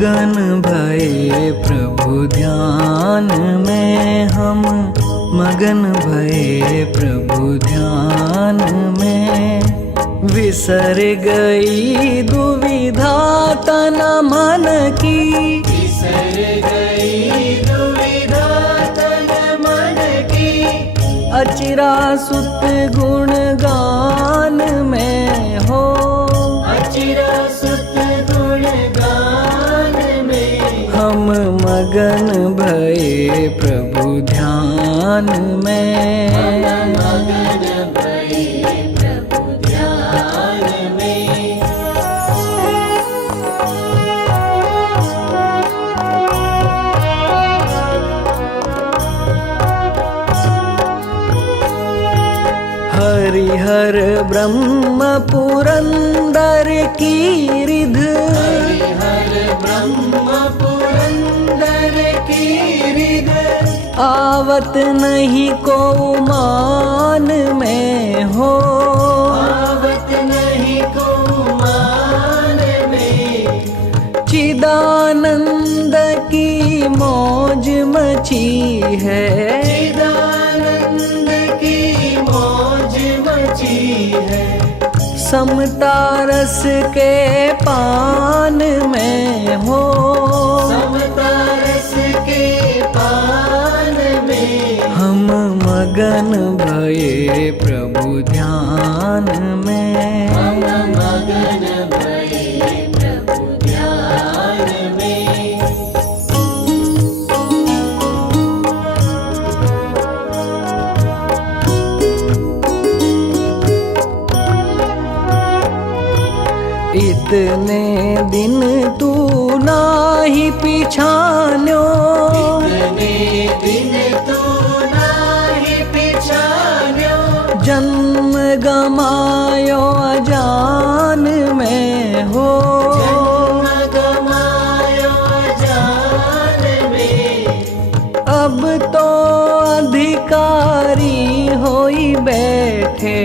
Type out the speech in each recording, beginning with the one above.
मगन भये प्रभु ध्यान में, हम मगन भये प्रभु ध्यान में। विसर गई दुविधा तन मन की, विसर गई दुविधा तन मन की। अचिरा सुत गुण गान में हो, अचिरा सुत गुण गान में। हम मगन भये प्रभु ध्यान में। मगन भये प्रभु ध्यान में। हरिहर ब्रह्म पुरंदर की रिध, हरिहर ब्रह्म पुरंदर की रिध। आवत नहीं को मान में हो, आवत नहीं को मान में। चिदानंद की मौज मची है, चिदानंद की मौज मची है। समता रस के पान में हो, समता रस के पान में। हम मगन भये प्रभु ध्यान में। हम मगन भये प्रभु ध्यान में। इतने दिन तू नाही पिछान्यो, इतने दिन तू नाही पिछान्यो। जन्म गमायो अजान में हो, जन्म गमायो जान में। अब तो अधिकारी होई बैठे,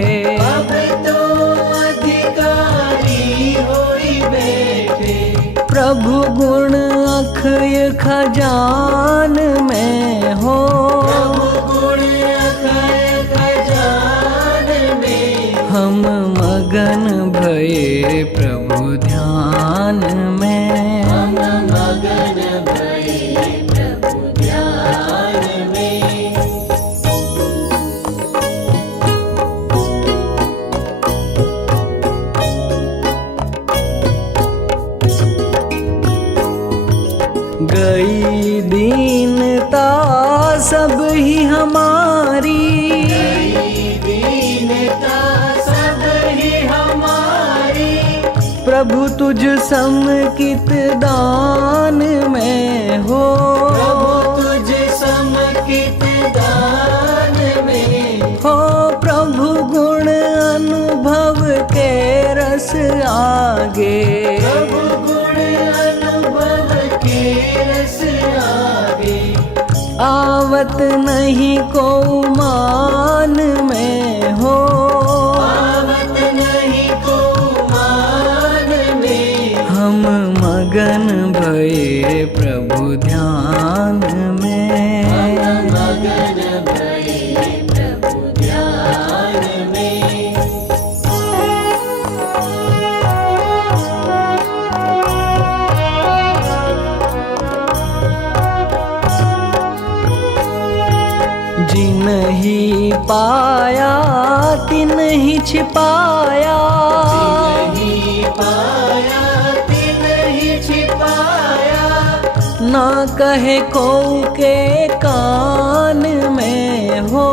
अब तो अधिकारी होई बैठे। प्रभु गुण अखय खजान में हो, प्रभु गुण अखय खजान में। हम मगन भये प्रभु ध्यान में। हम मगन भये प्रभु ध्यान में। गई दीनता सब ही हमारी, दीनता सब ही हमारी। प्रभु तुझ समकित दान में हो, प्रभु तुझ समकित दान में। हो प्रभु गुण अनुभव के रस आगे, प्रभु गुण अनुभव के रस आगे। आवत नहीं को मान में हो, आवत नहीं को मान में। हम मगन भये प्रभु ध्यान में। हम मगन भये प्रभु ध्यान में। जिनहि पाया तिनहि छिपाया, नहीं पाया तिनहि छिपाया। ना कहे को के कान में हो,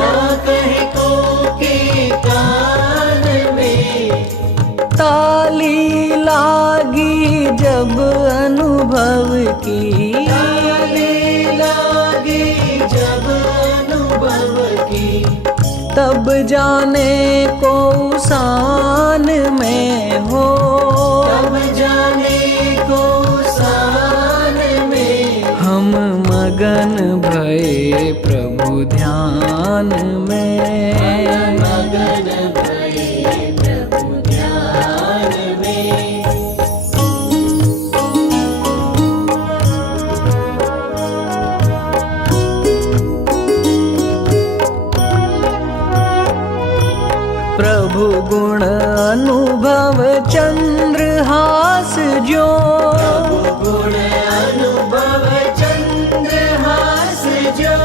ना कहे को के कान में। ताली लागी जब अनुभव की, ताली लागी जब अनुभव की। तब जाने को शान में हो, तब जाने को शान में। हम मगन भये प्रभु ध्यान में। मगन भये प्रभु ध्यान में। हास जो गुण अनुभव चंद्रहास जो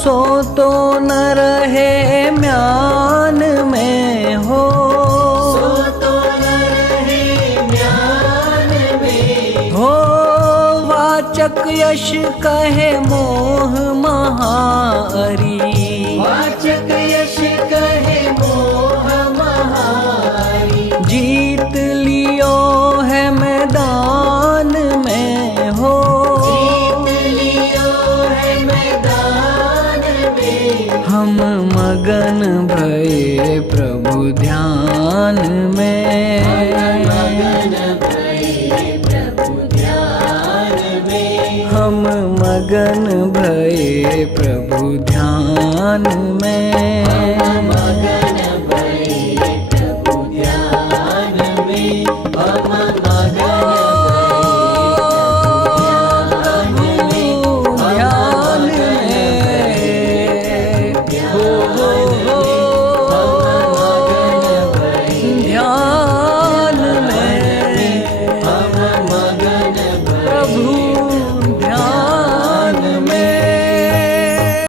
सो तो न रहे म्यान में हो सो तो न रहे म्यान में हो वाचक यश कहे मोह महारी वाचक यश कहे मोह महारी जीत लियो है मैदान में हो जीत लियो है मैदान में हम मगन भये प्रभु ध्यान में मगन भये प्रभु ध्यान में हम मगन भये प्रभु ध्यान